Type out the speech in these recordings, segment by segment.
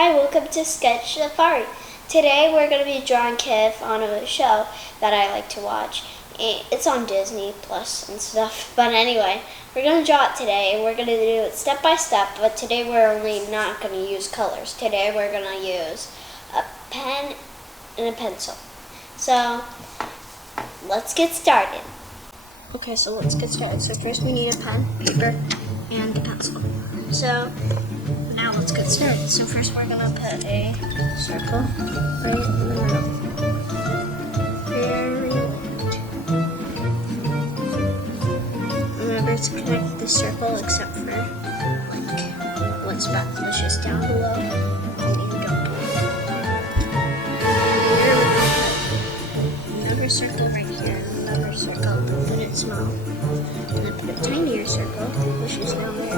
Hi, welcome to Sketch Safari. Today we're going to be drawing Kiff on a show that I like to watch. It's on Disney Plus and stuff. But anyway, we're going to draw it today and we're going to do it step by step. But today we're only not going to use colors. Today we're going to use a pen and a pencil. So let's get started. Okay, so let's get started. So first we need a pen, paper, and a pencil. So now let's get started. So first we're gonna put a circle right in the middle. Very light. Remember to connect the circle except for like one spot that's just down below. And you don't do it. Here we're gonna put another circle right here, another circle, put it small. And then put a tinier circle, which is down there.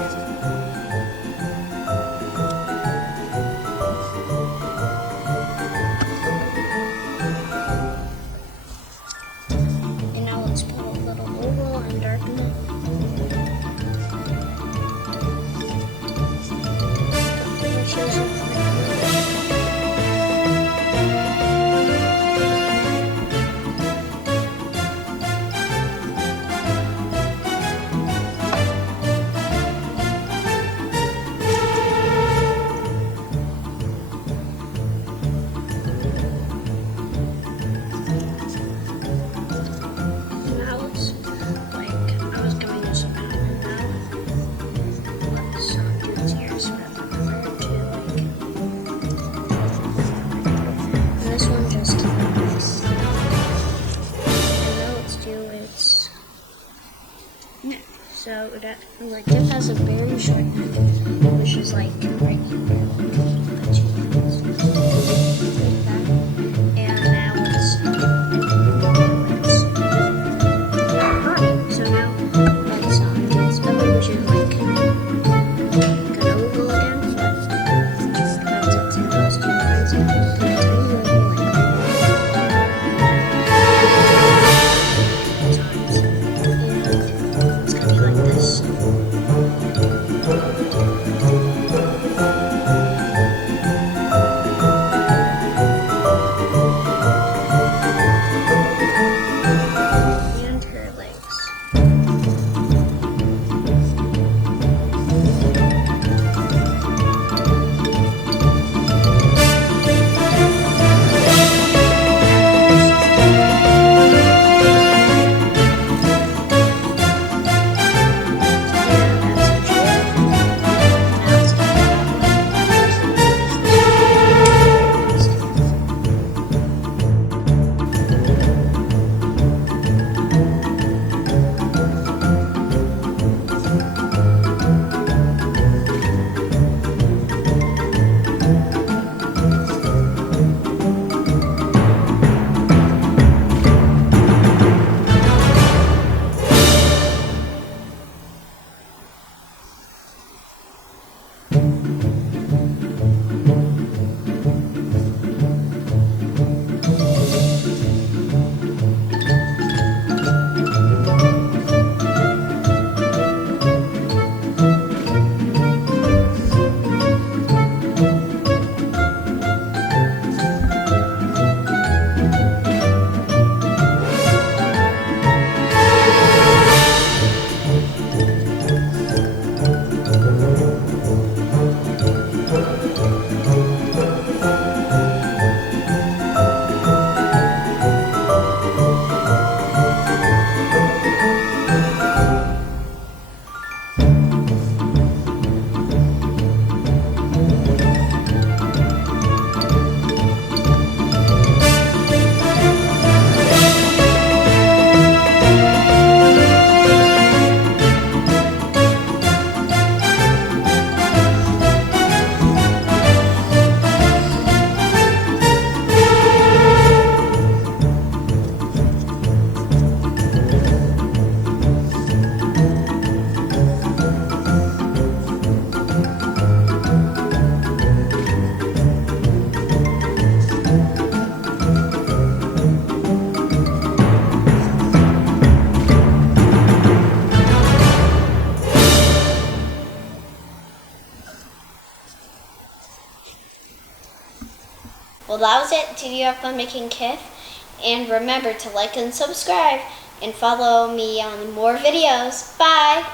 So that like Kiff has a very short neck, which is like right here. Like that. And now so now let's do his belly, which is like an oval again, but just melted to those two lines and put a tiny little line. It's gonna be like this. Well, that was it. Did you have fun making Kiff? And remember to like and subscribe and follow me on more videos. Bye!